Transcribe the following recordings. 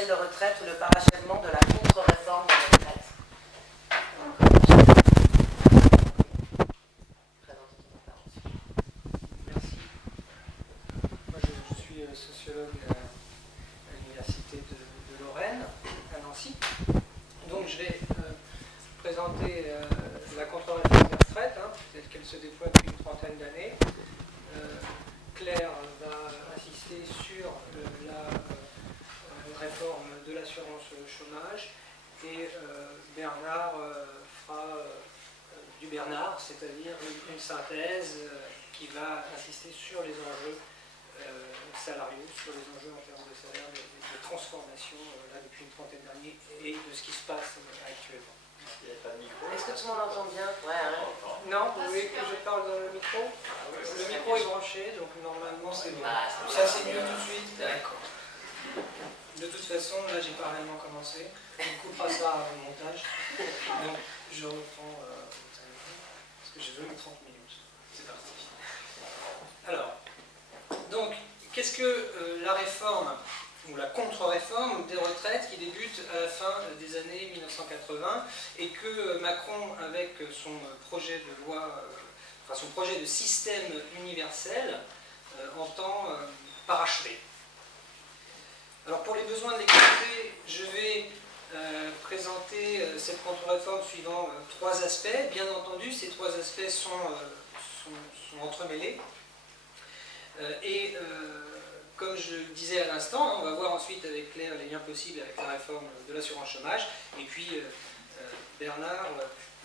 universelle de retraite ou le parachèvement de la contre-réforme de la retraite. Merci. Moi, je suis sociologue à l'université de Lorraine, à Nancy. Donc, je vais présenter la contre-réforme des retraites, telle qu'elle se déploie depuis une trentaine d'années. Claire va insister sur la réforme de l'assurance chômage et Bernard fera du Bernard, c'est-à-dire une synthèse qui va insister sur les enjeux salariaux, sur les enjeux en termes de salaire, de transformation là, depuis une trentaine d'années et de ce qui se passe actuellement. Il n'y a pas de micro. Est-ce que tout le monde entend bien? Ouais, hein. Non, vous voulez que je parle dans le micro? Le micro est branché, donc normalement c'est bon. Ça c'est mieux tout de suite. D'accord. De toute façon, là j'ai pas réellement commencé. On coupera ça au montage. Donc je reprends parce que j'ai donné 30 minutes. C'est parti. Alors, donc, qu'est-ce que la réforme ou la contre-réforme des retraites qui débute à la fin des années 1980 et que Macron, avec son projet de loi, son projet de système universel, entend parachever. Alors pour les besoins de l'exposé, je vais présenter cette contre-réforme suivant trois aspects. Bien entendu, ces trois aspects sont entremêlés. Comme je le disais à l'instant, on va voir ensuite avec Claire les liens possibles avec la réforme de l'assurance chômage. Et puis Bernard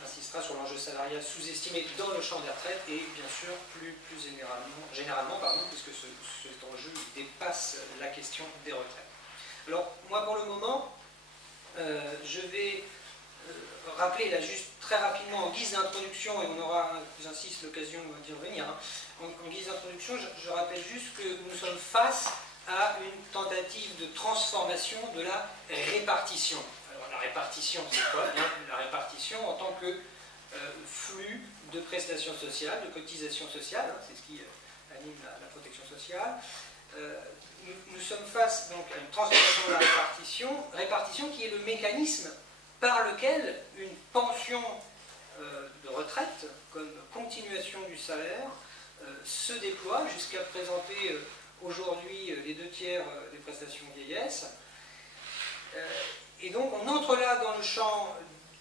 insistera sur l'enjeu salarial sous-estimé dans le champ des retraites et bien sûr plus généralement, puisque cet enjeu dépasse la question des retraites. Alors moi pour le moment, je vais rappeler là juste très rapidement en guise d'introduction, et on aura, j'insiste, l'occasion d'y revenir, en guise d'introduction, je rappelle juste que nous sommes face à une tentative de transformation de la répartition. Alors la répartition, c'est quoi? La répartition en tant que flux de prestations sociales, de cotisations sociales, c'est ce qui anime la protection sociale. Nous sommes face donc à une transformation de la répartition qui est le mécanisme par lequel une pension de retraite, comme continuation du salaire, se déploie jusqu'à présenter aujourd'hui les 2/3 des prestations vieillesse. Et donc on entre là dans le champ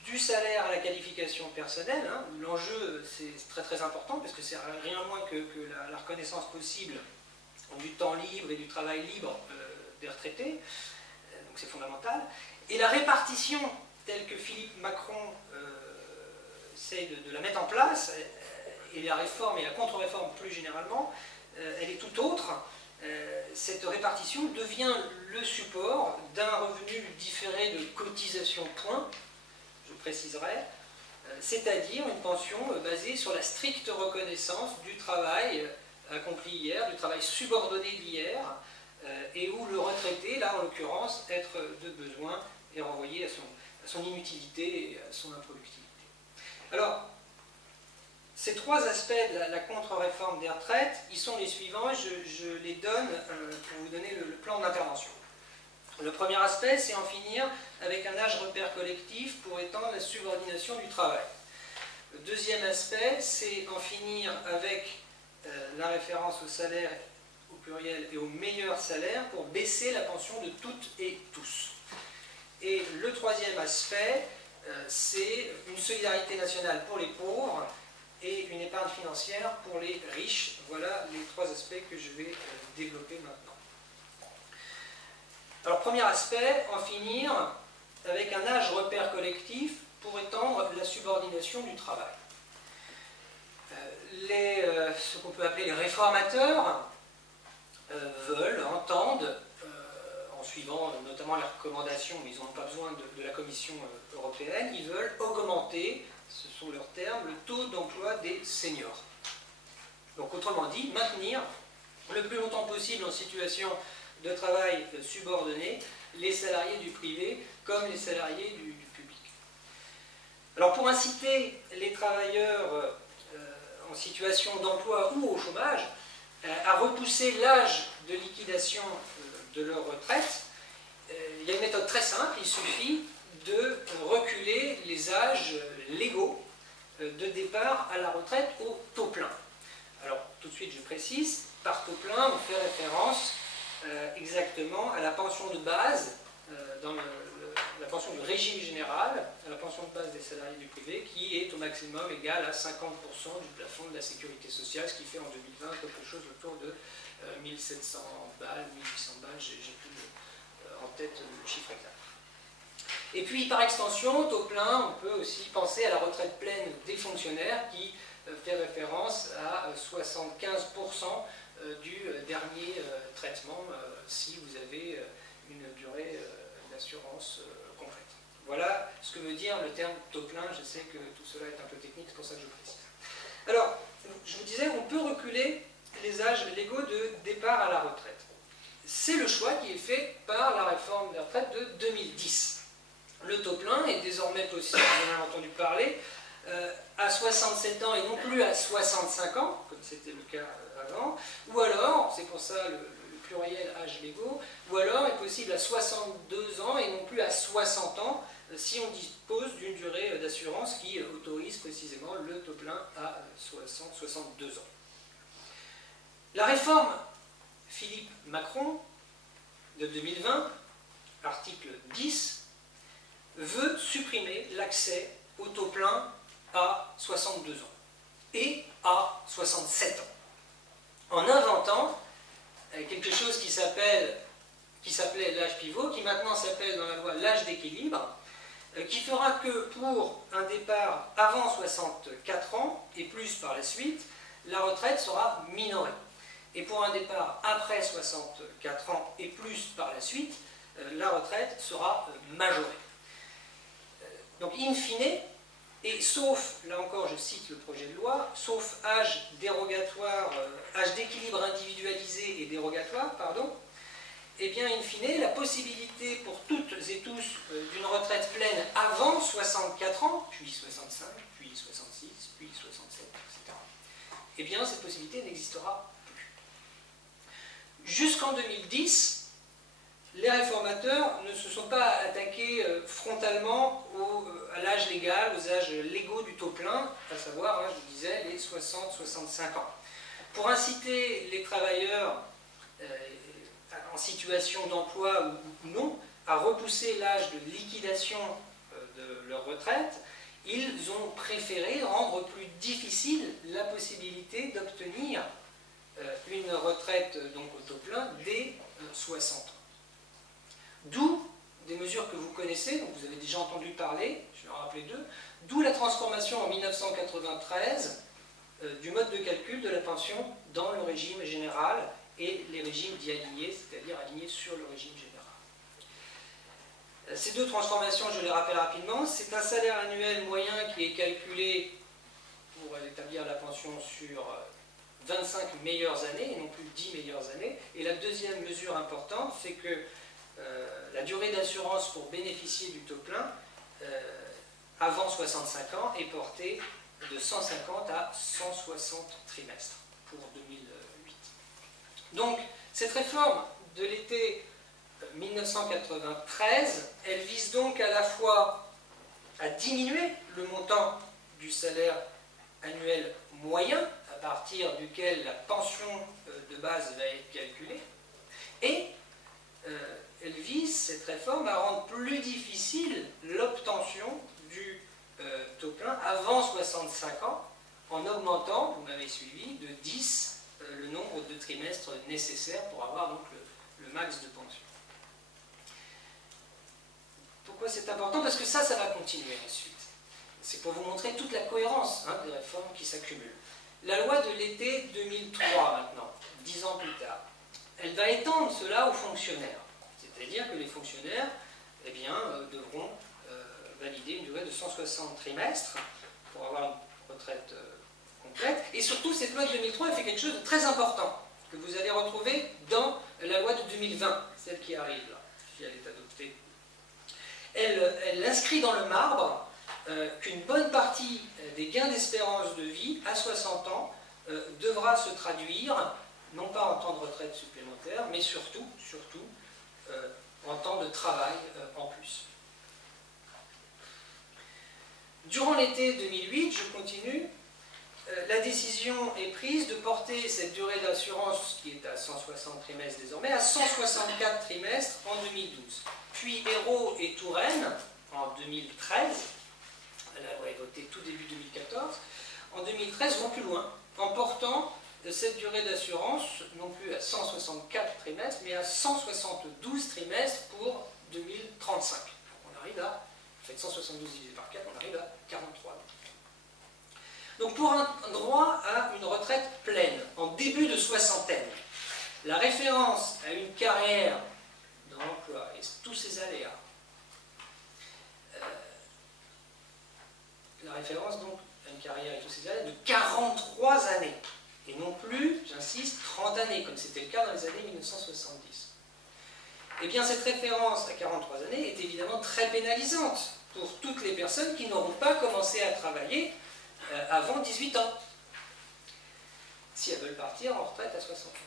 du salaire à la qualification personnelle. L'enjeu c'est très très important parce que c'est rien moins que la reconnaissance possible du temps libre et du travail libre des retraités, donc c'est fondamental. Et la répartition telle que Philippe Macron essaye de la mettre en place, et la réforme et la contre-réforme plus généralement, elle est tout autre. Cette répartition devient le support d'un revenu différé de cotisation point, je préciserai, c'est-à-dire une pension basée sur la stricte reconnaissance du travail accompli hier, du travail subordonné d'hier, et où le retraité, là en l'occurrence, être de besoin, est renvoyé à son inutilité et à son improductivité. Alors, ces trois aspects de la contre-réforme des retraites, ils sont les suivants, je les donne pour vous donner le plan d'intervention. Le premier aspect, c'est en finir avec un âge repère collectif pour étendre la subordination du travail. Le deuxième aspect, c'est en finir avec la référence au salaire au pluriel et au meilleur salaire pour baisser la pension de toutes et tous. Et le troisième aspect, c'est une solidarité nationale pour les pauvres et une épargne financière pour les riches. Voilà les trois aspects que je vais développer maintenant. Alors, premier aspect, en finir avec un âge repère collectif pour étendre la subordination du travail. Ce qu'on peut appeler les réformateurs entendent, en suivant notamment les recommandations, mais ils n'ont pas besoin de la Commission européenne, ils veulent augmenter, ce sont leurs termes, le taux d'emploi des seniors. Donc autrement dit, maintenir le plus longtemps possible en situation de travail subordonné les salariés du privé comme les salariés du public. Alors pour inciter les travailleurs en situation d'emploi ou au chômage à repousser l'âge de liquidation de leur retraite, il y a une méthode très simple, il suffit de reculer les âges légaux de départ à la retraite au taux plein. Alors, tout de suite, je précise, par taux plein, on fait référence exactement à la pension de base, dans la pension du régime général, à la pension de base des salariés du privé, qui est au maximum égal à 50% du plafond de la sécurité sociale, ce qui fait en 2020 quelque chose autour de 1700 balles, 1800 balles, j'ai plus en tête le chiffre exact. Et puis, par extension, taux plein, on peut aussi penser à la retraite pleine des fonctionnaires qui fait référence à 75% du dernier traitement si vous avez une durée d'assurance complète. Voilà ce que veut dire le terme taux plein. Je sais que tout cela est un peu technique, c'est pour ça que je précise. Alors, je vous disais, on peut reculer les âges légaux de départ à la retraite. C'est le choix qui est fait par la réforme des retraites de 2010. Le taux plein est désormais possible, vous en avez entendu parler, à 67 ans et non plus à 65 ans, comme c'était le cas avant, ou alors, c'est pour ça le pluriel âge légaux, ou alors est possible à 62 ans et non plus à 60 ans, si on dispose d'une durée d'assurance qui autorise précisément le taux plein à 60-62 ans. La réforme Philippe Macron de 2020, article 10, veut supprimer l'accès au taux plein à 62 ans et à 67 ans, en inventant quelque chose qui s'appelait l'âge pivot, qui maintenant s'appelle dans la loi l'âge d'équilibre, qui fera que pour un départ avant 64 ans et plus par la suite, la retraite sera minorée. Et pour un départ après 64 ans et plus par la suite, la retraite sera majorée. Donc, in fine, et sauf, là encore je cite le projet de loi, sauf âge dérogatoire, âge d'équilibre individualisé et dérogatoire, pardon, eh bien, in fine, la possibilité pour toutes et tous d'une retraite pleine avant 64 ans, puis 65, puis 66, puis 67, etc., eh bien, cette possibilité n'existera plus. Jusqu'en 2010, les réformateurs ne se sont pas attaqués frontalement à l'âge légal, aux âges légaux du taux plein, à savoir, je vous disais, les 60-65 ans. Pour inciter les travailleurs en situation d'emploi ou non à repousser l'âge de liquidation de leur retraite, ils ont préféré rendre plus difficile la possibilité d'obtenir une retraite donc au taux plein dès 60 ans. D'où des mesures que vous connaissez, dont vous avez déjà entendu parler, je vais en rappeler deux, d'où la transformation en 1993 du mode de calcul de la pension dans le régime général et les régimes dits alignés, c'est-à-dire alignés sur le régime général. Ces deux transformations, je les rappelle rapidement, c'est un salaire annuel moyen qui est calculé pour établir la pension sur 25 meilleures années et non plus 10 meilleures années. Et la deuxième mesure importante, c'est que la durée d'assurance pour bénéficier du taux plein avant 65 ans est portée de 150 à 160 trimestres pour 2008. Donc, cette réforme de l'été 1993, elle vise donc à la fois à diminuer le montant du salaire annuel moyen à partir duquel la pension de base va être calculée, et elle vise, cette réforme, à rendre plus difficile l'obtention du taux plein avant 65 ans, en augmentant, vous m'avez suivi, de 10 le nombre de trimestres nécessaires pour avoir donc le max de pension. Pourquoi c'est important? Parce que ça va continuer ensuite. C'est pour vous montrer toute la cohérence des réformes qui s'accumulent. La loi de l'été 2003, maintenant, 10 ans plus tard, elle va étendre cela aux fonctionnaires. C'est-à-dire que les fonctionnaires devront valider une durée de 160 trimestres pour avoir une retraite complète. Et surtout, cette loi de 2003 elle fait quelque chose de très important que vous allez retrouver dans la loi de 2020, celle qui arrive là, si elle est adoptée. Elle inscrit dans le marbre qu'une bonne partie des gains d'espérance de vie à 60 ans devra se traduire, non pas en temps de retraite supplémentaire, mais surtout en temps de travail en plus. Durant l'été 2008, je continue, la décision est prise de porter cette durée d'assurance, qui est à 160 trimestres désormais, à 164 trimestres en 2012. Puis Hérault et Touraine, en 2013, la loi est votée tout début 2014, en 2013 vont plus loin, en portant cette durée d'assurance, non plus à 164 trimestres, mais à 172 trimestres pour 2035. Donc on arrive à, faites 172 divisé par 4, on arrive à 43. Donc pour un droit à une retraite pleine, en début de soixantaine, la référence à une carrière dans l'emploi et tous ces aléas, la référence donc à une carrière et tous ces aléas de 43 années, et non plus, j'insiste, 30 années, comme c'était le cas dans les années 1970. Eh bien cette référence à 43 années est évidemment très pénalisante pour toutes les personnes qui n'auront pas commencé à travailler avant 18 ans, si elles veulent partir en retraite à 60 ans.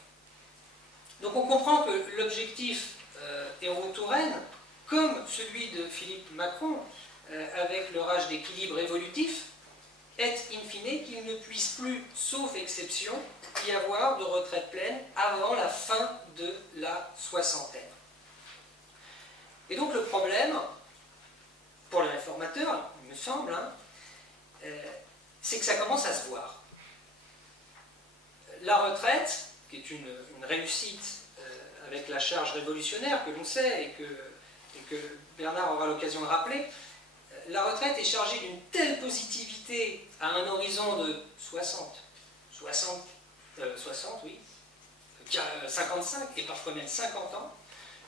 Donc on comprend que l'objectif Hérault-Touraine, comme celui de Philippe Macron, avec leur âge d'équilibre évolutif, est in fine qu'il ne puisse plus, sauf exception, y avoir de retraite pleine avant la fin de la soixantaine. Et donc le problème, pour les réformateurs, il me semble, c'est que ça commence à se voir. La retraite, qui est une réussite avec la charge révolutionnaire que l'on sait et que Bernard aura l'occasion de rappeler, la retraite est chargée d'une telle positivité à un horizon de 55 et parfois même 50 ans,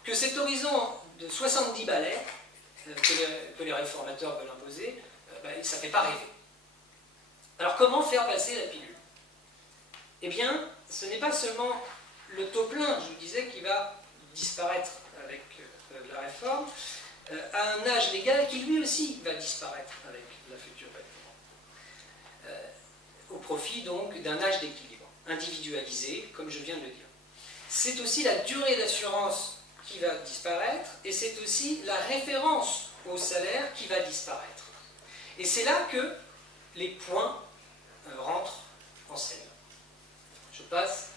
que cet horizon de 70 balais que les réformateurs veulent imposer, ça ne fait pas rêver. Alors comment faire passer la pilule? Eh bien, ce n'est pas seulement le taux plein, je vous disais, qui va disparaître avec la réforme, à un âge légal qui lui aussi va disparaître avec la future réforme, au profit donc d'un âge d'équilibre, individualisé, comme je viens de le dire. C'est aussi la durée d'assurance qui va disparaître, et c'est aussi la référence au salaire qui va disparaître. Et c'est là que les points rentrent en scène. Je passe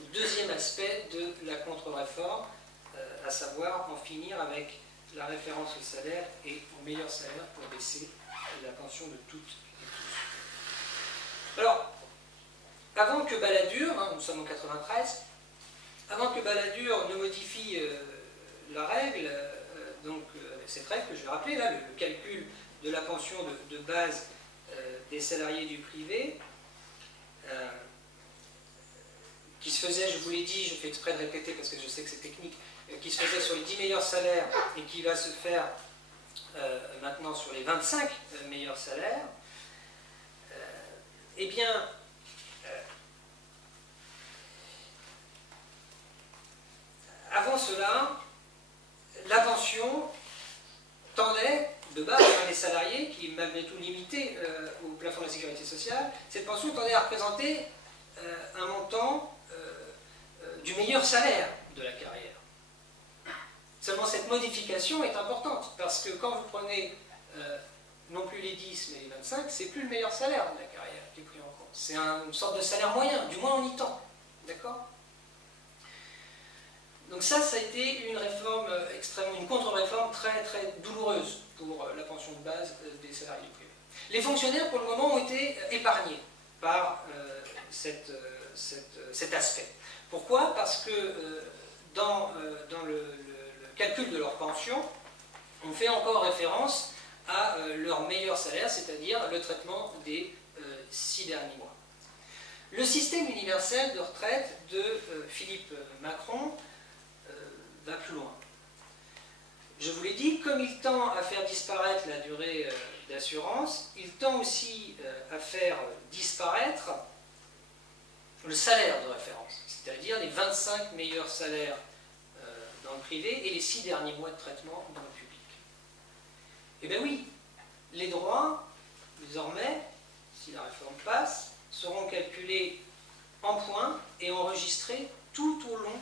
au deuxième aspect de la contre-réforme, à savoir en finir avec la référence au salaire et au meilleur salaire pour baisser la pension de toutes et tous. Alors, avant que Balladur, nous sommes en 93, avant que Balladur ne modifie la règle, donc cette règle que je vais rappeler, là, le calcul de la pension de base des salariés du privé, qui se faisait, je vous l'ai dit, je fais exprès de répéter parce que je sais que c'est technique, qui se faisait sur les 10 meilleurs salaires et qui va se faire maintenant sur les 25 meilleurs salaires, eh bien, avant cela, la pension tendait, de base, les salariés, qui malgré tout limité au plafond de la sécurité sociale, cette pension tendait à représenter un montant du meilleur salaire de la carrière. Seulement cette modification est importante, parce que quand vous prenez non plus les 10 mais les 25, c'est plus le meilleur salaire de la carrière qui est pris en compte. C'est une sorte de salaire moyen, du moins en y-temps. D'accord ? Donc ça a été une réforme une contre-réforme très très douloureuse pour la pension de base des salariés du privé. Les fonctionnaires, pour le moment, ont été épargnés par cet aspect. Pourquoi? Parce que dans le calcul de leur pension, on fait encore référence à leur meilleur salaire, c'est-à-dire le traitement des 6 derniers mois. Le système universel de retraite de Philippe Macron va plus loin. Je vous l'ai dit, comme il tend à faire disparaître la durée d'assurance, il tend aussi à faire disparaître le salaire de référence, c'est-à-dire les 25 meilleurs salaires dans le privé et les 6 derniers mois de traitement dans le public. Eh bien oui, les droits, désormais, si la réforme passe, seront calculés en points et enregistrés tout au long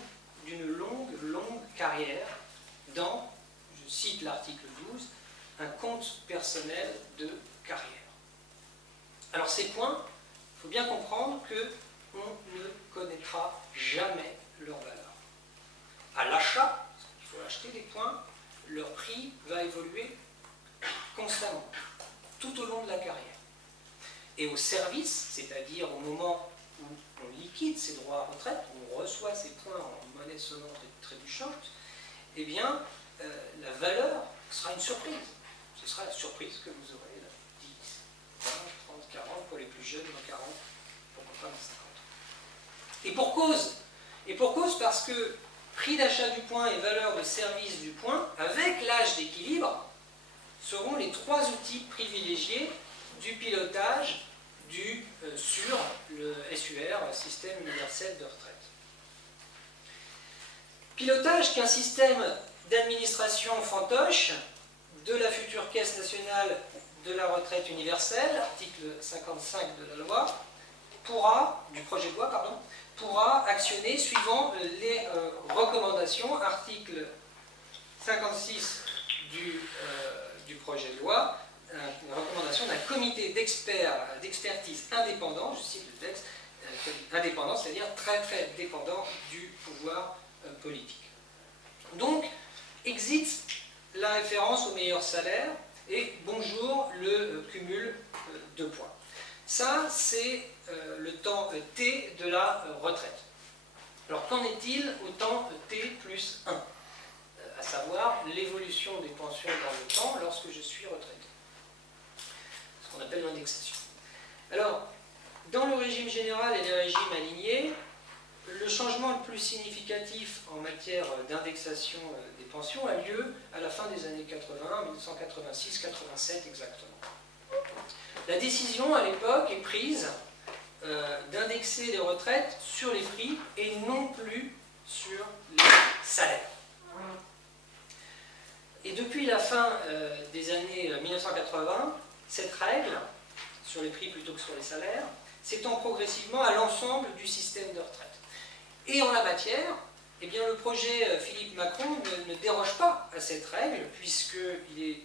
d'une longue carrière dans, je cite l'article 12, un compte personnel de carrière. Alors ces points, il faut bien comprendre qu'on ne connaîtra jamais leur valeur. À l'achat, il faut acheter des points, leur prix va évoluer constamment, tout au long de la carrière. Et au service, c'est-à-dire au moment où on liquide ses droits à retraite, où on reçoit ses points en monnaie sonnante et trébuchante, eh bien, la valeur sera une surprise. Ce sera la surprise que vous aurez là, 10, 20, 30, 40, pour les plus jeunes, dans 40, pourquoi pas dans 50. Et pour cause. Et pour cause parce que prix d'achat du point et valeur de service du point, avec l'âge d'équilibre, seront les trois outils privilégiés du pilotage sur le SUR, Système universel de retraite. Pilotage qu'un système d'administration fantoche de la future Caisse nationale de la retraite universelle, article 55 de la loi, du projet de loi, pourra actionner suivant les recommandations, article 56 du projet de loi, une recommandation d'un comité d'expertise indépendant, je cite le texte, indépendant, c'est-à-dire très très dépendant du pouvoir politique. Donc, exit la référence au meilleur salaire et bonjour le cumul de points. Ça, c'est le temps T de la retraite. Alors, qu'en est-il au temps T plus 1 ? À savoir l'évolution des pensions dans le temps lorsque je suis retraité. Ce qu'on appelle l'indexation. Alors, dans le régime général et les régimes alignés, le changement le plus significatif en matière d'indexation des pensions a lieu à la fin des années 80, 1986-87 exactement. La décision à l'époque est prise d'indexer les retraites sur les prix et non plus sur les salaires. Et depuis la fin des années 1980, cette règle, sur les prix plutôt que sur les salaires, s'étend progressivement à l'ensemble du système de retraite. Et en la matière, eh bien, le projet Philippe Macron ne déroge pas à cette règle, puisqu'il est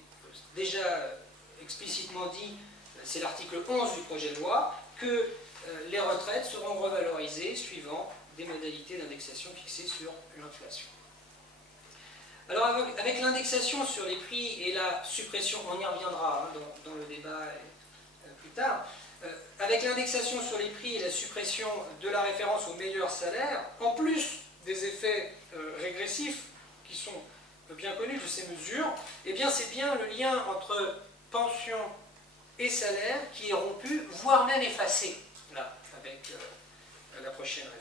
déjà explicitement dit, c'est l'article 11 du projet de loi, que les retraites seront revalorisées suivant des modalités d'indexation fixées sur l'inflation. Alors avec l'indexation sur les prix et la suppression, on y reviendra dans le débat plus tard, avec l'indexation sur les prix et la suppression de la référence au meilleur salaire, en plus des effets régressifs qui sont bien connus de ces mesures, eh bien c'est bien le lien entre pension et salaire qui est rompu, voire même effacé, là, avec la prochaine réforme.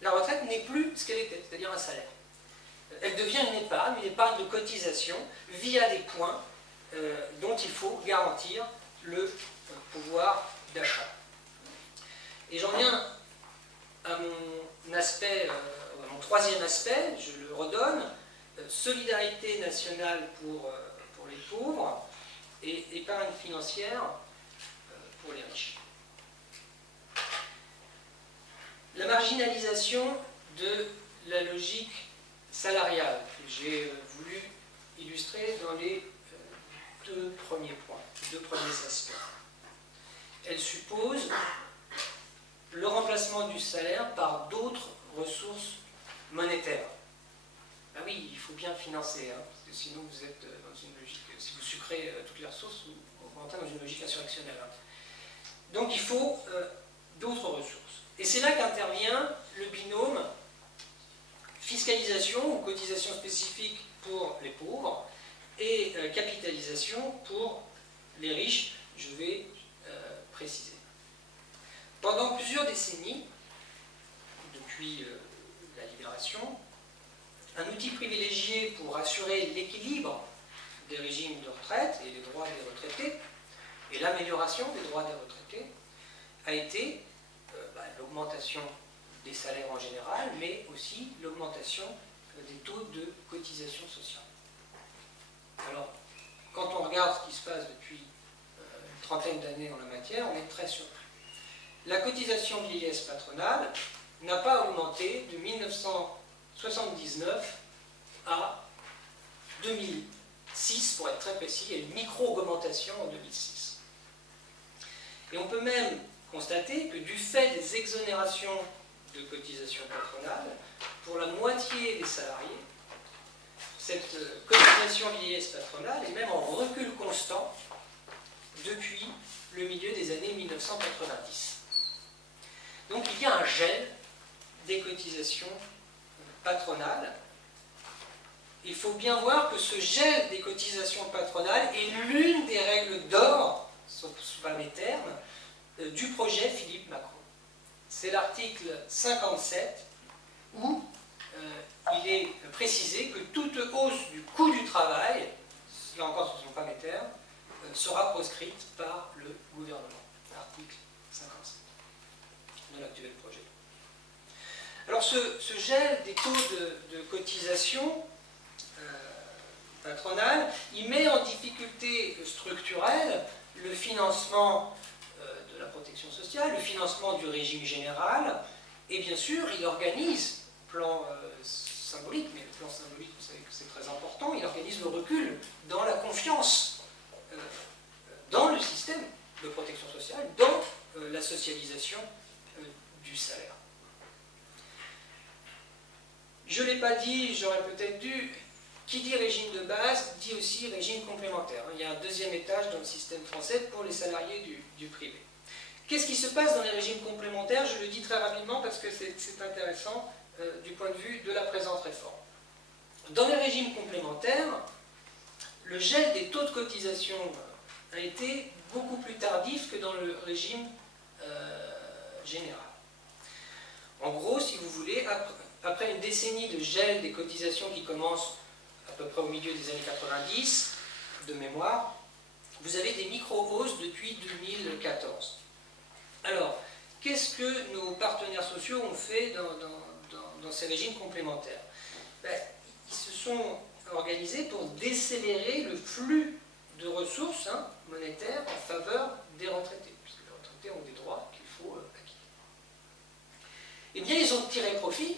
La retraite n'est plus ce qu'elle était, c'est-à-dire un salaire. Elle devient une épargne de cotisation via des points dont il faut garantir le pouvoir d'achat. Et j'en viens à mon troisième aspect, je le redonne, solidarité nationale pour les pauvres et épargne financière pour les riches. La marginalisation de la logique salariale que j'ai voulu illustrer dans les deux premiers points, deux premiers aspects. Elle suppose le remplacement du salaire par d'autres ressources monétaires. Ah oui, il faut bien financer, parce que sinon vous êtes dans une logique, si vous sucrez toutes les ressources, vous rentrez dans une logique insurrectionnelle. Donc il faut d'autres ressources. Et c'est là qu'intervient le binôme fiscalisation ou cotisation spécifique pour les pauvres et capitalisation pour les riches, je vais préciser. Pendant plusieurs décennies, depuis la libération, un outil privilégié pour assurer l'équilibre des régimes de retraite et les droits des retraités et l'amélioration des droits des retraités a été l'augmentation des salaires en général, mais aussi l'augmentation des taux de cotisation sociale. Alors, quand on regarde ce qui se passe depuis une trentaine d'années en la matière, on est très surpris. La cotisation vieillesse patronale n'a pas augmenté de 1979 à 2006, pour être très précis. Il y a une micro-augmentation en 2006. Et on peut même constater que du fait des exonérations de cotisations patronales, pour la moitié des salariés, cette cotisation vieillesse patronale est même en recul constant depuis le milieu des années 1990. Donc il y a un gel des cotisations patronales. Il faut bien voir que ce gel des cotisations patronales est l'une des règles d'or, sous pas mes termes, du projet Philippe Macron. C'est l'article 57 où il est précisé que toute hausse du coût du travail, là encore ce ne sont pas mes termes, sera proscrite par le gouvernement. L'article 57 de l'actuel projet. Alors ce gel des taux de cotisation patronale, il met en difficulté structurelle le financement de la protection sociale, le financement du régime général, et bien sûr, il organise, plan symbolique, mais le plan symbolique, vous savez que c'est très important, il organise le recul dans la confiance dans le système de protection sociale, dans la socialisation du salaire. Je ne l'ai pas dit, j'aurais peut-être dû, qui dit régime de base, dit aussi régime complémentaire. Il y a un deuxième étage dans le système français pour les salariés du privé. Qu'est-ce qui se passe dans les régimes complémentaires? Je le dis très rapidement parce que c'est intéressant du point de vue de la présente réforme. Dans les régimes complémentaires, le gel des taux de cotisation a été beaucoup plus tardif que dans le régime général. En gros, si vous voulez, après une décennie de gel des cotisations qui commence à peu près au milieu des années 90, de mémoire, vous avez des micro-hausses depuis 2014. Alors, qu'est-ce que nos partenaires sociaux ont fait dans ces régimes complémentaires? Ben, ils se sont organisés pour décélérer le flux de ressources monétaires en faveur des retraités, puisque les retraités ont des droits qu'il faut acquérir. Eh bien, ils ont tiré profit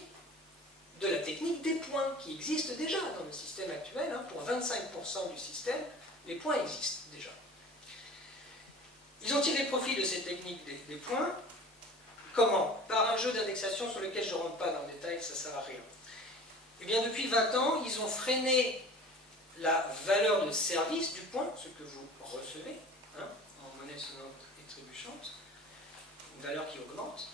de la technique des points, qui existe déjà dans le système actuel. Pour 25% du système, les points existent déjà. Ils ont tiré profit de cette technique des points. Comment? Par un jeu d'indexation sur lequel je ne rentre pas dans le détail, ça ne sert à rien. Eh bien, depuis 20 ans, ils ont freiné la valeur de service du point, ce que vous recevez, en monnaie sonnante et trébuchante, une valeur qui augmente,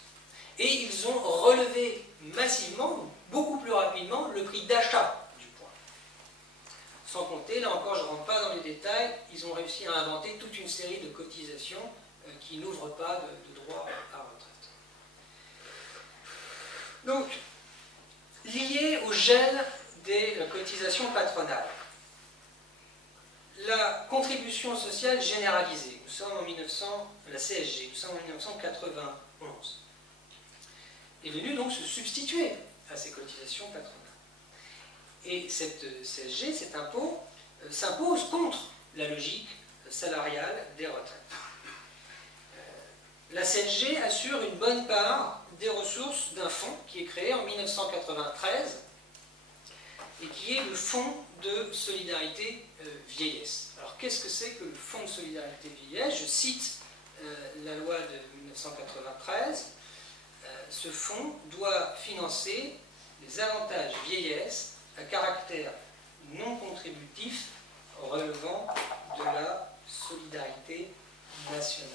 et ils ont relevé massivement, beaucoup plus rapidement, le prix d'achat du point. Sans compter, là encore, je ne rentre pas dans les détails, ils ont réussi à inventer toute une série de cotisations qui n'ouvrent pas de droit à retraite. Donc, lié au gel des cotisations patronales, la contribution sociale généralisée, nous sommes en la CSG, nous sommes en 1991, est venue donc se substituer à ces cotisations patronales. Et cette CSG, cet impôt, s'impose contre la logique salariale des retraites. La CSG assure une bonne part des ressources d'un fonds qui est créé en 1993 et qui est le Fonds de solidarité vieillesse. Alors qu'est-ce que c'est que le Fonds de solidarité vieillesse? Je cite la loi de 1993. Ce fonds doit financer les avantages vieillesse à caractère non contributif relevant de la solidarité nationale.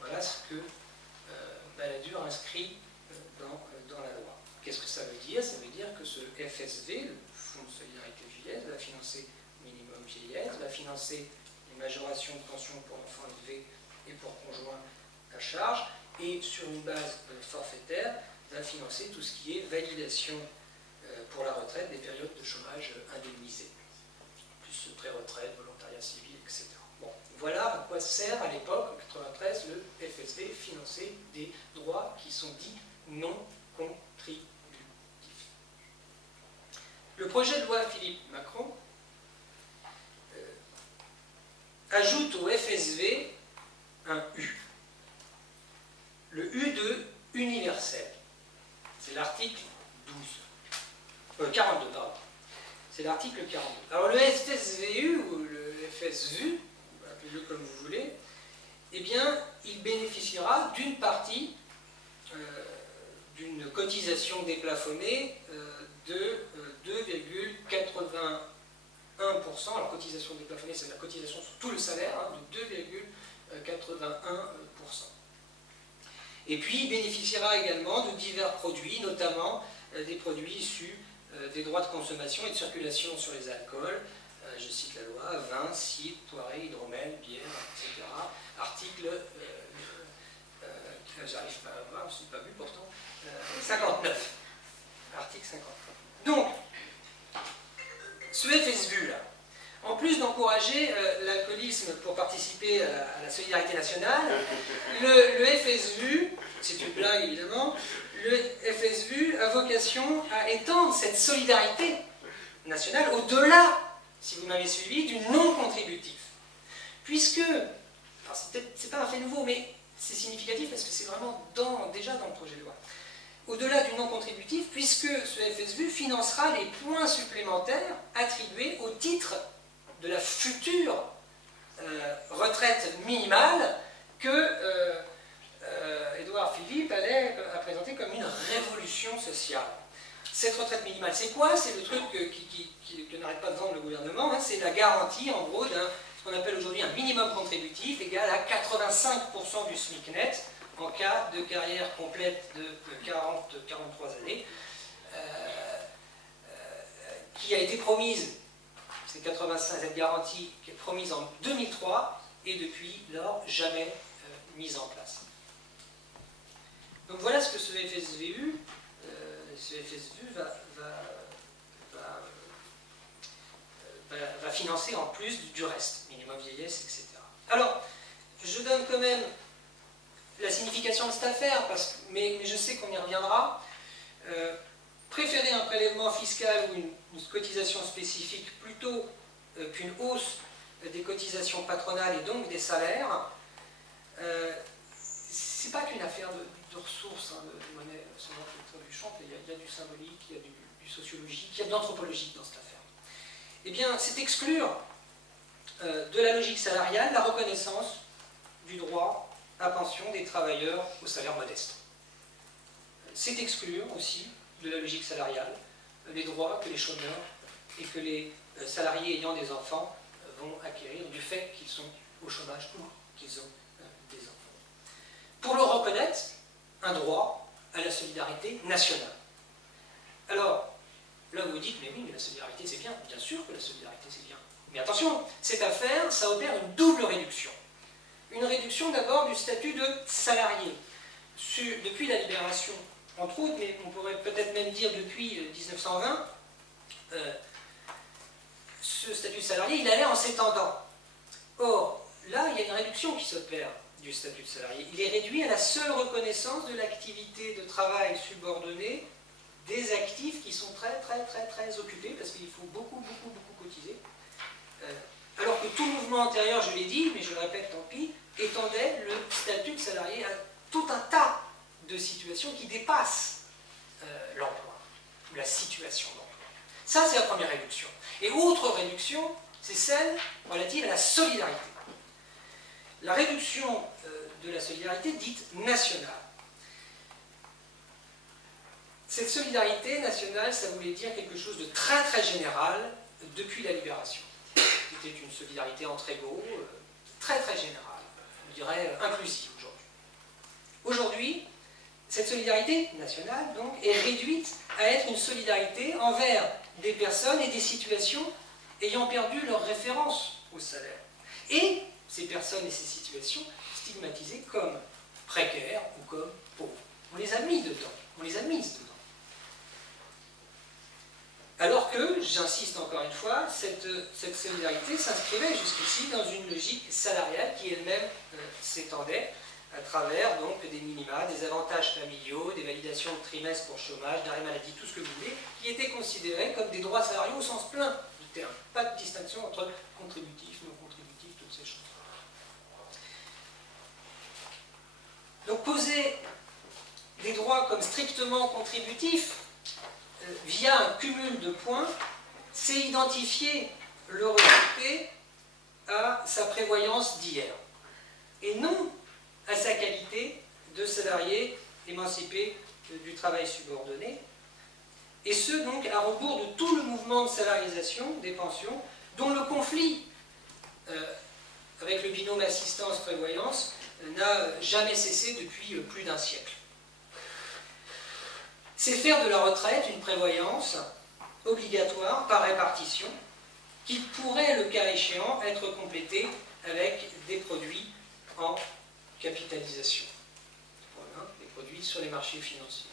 Voilà ce que Balladur inscrit dans la loi. Qu'est-ce que ça veut dire? Ça veut dire que ce FSV, le Fonds de solidarité vieillesse, va financer minimum vieillesse, va financer les majorations de pension pour enfants élevés et pour conjoints à charge, et sur une base forfaitaire, va financer tout ce qui est validation pour la retraite des périodes de chômage indemnisées, plus pré-retraite, volontariat civil, etc. Bon, voilà à quoi sert à l'époque, en 1993, le FSV, financer des droits qui sont dits non contributifs. Le projet de loi Philippe Macron ajoute au FSV un U. Le U de universel. C'est l'article 42, pardon. c'est l'article 42. Alors le FSVU, ou le FSVU, appelez-le comme vous voulez, eh bien, il bénéficiera d'une partie d'une cotisation déplafonnée de 2,81%. Alors, cotisation déplafonnée, c'est la cotisation sur tout le salaire, hein, de 2,81%. Et puis, il bénéficiera également de divers produits, notamment des produits issus des droits de consommation et de circulation sur les alcools. Je cite la loi, vin, cidre, poirée, hydromel, bière, etc. Article, j'arrive pas à voir, je ne suis pas vu pourtant, 59. Article 59. Donc, ce FSVU-là, en plus d'encourager l'alcoolisme pour participer à la solidarité nationale, le FSVU, c'est une blague évidemment, le FSVU a vocation à étendre cette solidarité nationale au-delà, si vous m'avez suivi, du non-contributif. Puisque, c'est pas un fait nouveau, mais c'est significatif parce que c'est vraiment déjà dans le projet de loi. Au-delà du non-contributif, puisque ce FSVU financera les points supplémentaires attribués au titre de la future retraite minimale que Édouard Philippe a présenté comme une révolution sociale. Cette retraite minimale, c'est quoi? C'est le truc que n'arrête pas de vendre le gouvernement, hein, c'est la garantie en gros d'un ce qu'on appelle aujourd'hui un minimum contributif égal à 85% du SMIC net en cas de carrière complète de 43 années, qui a été promise, cette garantie qui est promise en 2003 et depuis lors jamais mise en place. Donc voilà ce que ce FSVU va financer en plus du reste, minimum vieillesse, etc. Alors, je donne quand même la signification de cette affaire, mais je sais qu'on y reviendra. Préférer un prélèvement fiscal ou une cotisation spécifique plutôt qu'une hausse des cotisations patronales et donc des salaires, c'est pas qu'une affaire de ressources, hein, de monnaie seulement trébuchante, il y a du symbolique, il y a du sociologique, il y a de l'anthropologique dans cette affaire. Eh bien, c'est exclure de la logique salariale la reconnaissance du droit à pension des travailleurs au salaire modeste. C'est exclure aussi de la logique salariale les droits que les chômeurs et que les salariés ayant des enfants vont acquérir du fait qu'ils sont au chômage ou qu'ils ont des enfants. Pour le reconnaître, un droit à la solidarité nationale. Alors, là vous dites, mais oui, mais la solidarité c'est bien. Bien sûr que la solidarité c'est bien. Mais attention, cette affaire, ça opère une double réduction. Une réduction d'abord du statut de salarié. Depuis la libération, entre autres, mais on pourrait peut-être même dire depuis 1920, ce statut de salarié, il allait en s'étendant. Or, là, il y a une réduction qui s'opère du statut de salarié. Il est réduit à la seule reconnaissance de l'activité de travail subordonnée des actifs qui sont très occupés, parce qu'il faut beaucoup cotiser. Alors que tout mouvement antérieur, je l'ai dit, mais je le répète, tant pis, étendait le statut de salarié à tout un tas de situations qui dépassent l'emploi, ou la situation d'emploi. Ça, c'est la première réduction. Et autre réduction, c'est celle relative à la solidarité. La réduction de la solidarité dite nationale. Cette solidarité nationale, ça voulait dire quelque chose de très général depuis la libération. C'était une solidarité entre égaux, très générale, je dirais inclusive aujourd'hui. Aujourd'hui, cette solidarité nationale, donc, est réduite à être une solidarité envers des personnes et des situations ayant perdu leur référence au salaire. Et ces personnes et ces situations stigmatisées comme précaires ou comme pauvres. On les a mis dedans, on les a mises dedans. Alors que, j'insiste encore une fois, cette solidarité s'inscrivait jusqu'ici dans une logique salariale qui elle-même s'étendait à travers donc des minima, des avantages familiaux, des validations de trimestre pour chômage, d'arrêt maladie, tout ce que vous voulez, qui étaient considérés comme des droits salariaux au sens plein du terme. Pas de distinction entre contributif, non contributif, toutes ces choses. Donc poser des droits comme strictement contributifs via un cumul de points c'est identifier le retraité à sa prévoyance d'hier, et non à sa qualité de salarié émancipé du travail subordonné, et ce donc à rebours de tout le mouvement de salarisation des pensions, dont le conflit avec le binôme assistance-prévoyance n'a jamais cessé depuis plus d'un siècle. C'est faire de la retraite une prévoyance obligatoire par répartition, qui pourrait, le cas échéant, être complétée avec des produits en capitalisation. Voilà, des produits sur les marchés financiers.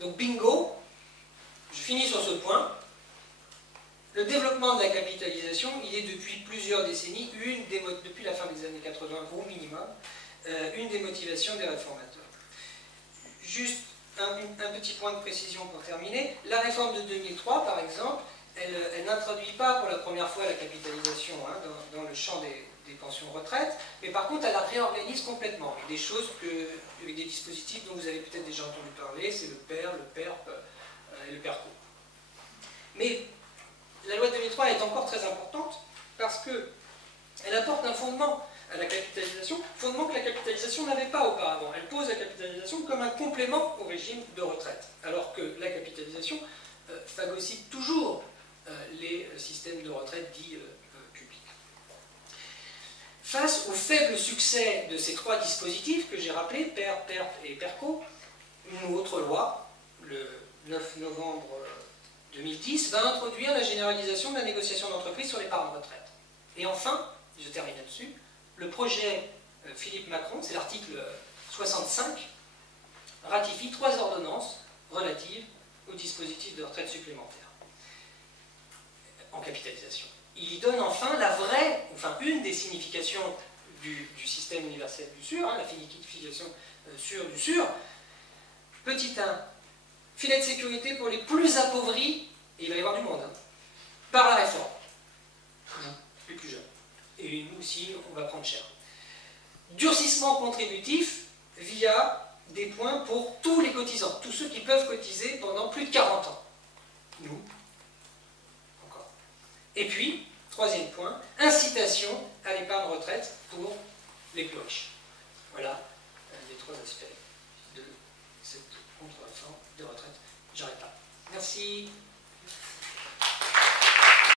Donc bingo, je finis sur ce point. Le développement de la capitalisation, il est depuis plusieurs décennies, depuis la fin des années 80 au minimum, une des motivations des réformateurs. Juste un petit point de précision pour terminer. La réforme de 2003, par exemple, elle n'introduit pas pour la première fois la capitalisation dans le champ des pensions retraite, mais par contre elle la réorganise complètement, avec des choses avec des dispositifs dont vous avez peut-être déjà entendu parler, c'est le PER, le PERP et le PERCO. Mais la loi de 2003 est encore très importante parce qu'elle apporte un fondement à la capitalisation, fondement que la capitalisation n'avait pas auparavant. Elle pose la capitalisation comme un complément au régime de retraite, alors que la capitalisation phagocyte toujours les systèmes de retraite dits publics. Face au faible succès de ces trois dispositifs que j'ai rappelés, PER, PERP et PERCO, une autre loi, le 9 novembre 2010, va introduire la généralisation de la négociation d'entreprise sur l'épargne retraite. Et enfin, je termine là-dessus, le projet Philippe Macron, c'est l'article 65, ratifie 3 ordonnances relatives aux dispositifs de retraite supplémentaire en capitalisation. Il y donne enfin une des significations du système universel du SUR, la signification SUR du SUR. Petit 1, filet de sécurité pour les plus appauvris, et il va y avoir du monde, par la réforme. Les plus jeunes. Et nous aussi, on va prendre cher. Durcissement contributif via des points pour tous les cotisants, tous ceux qui peuvent cotiser pendant plus de 40 ans. Nous, encore. Et puis, troisième point, incitation à l'épargne retraite pour les plus riches. Voilà les 3 aspects de cette contre-réforme de retraite. J'arrête là. Merci.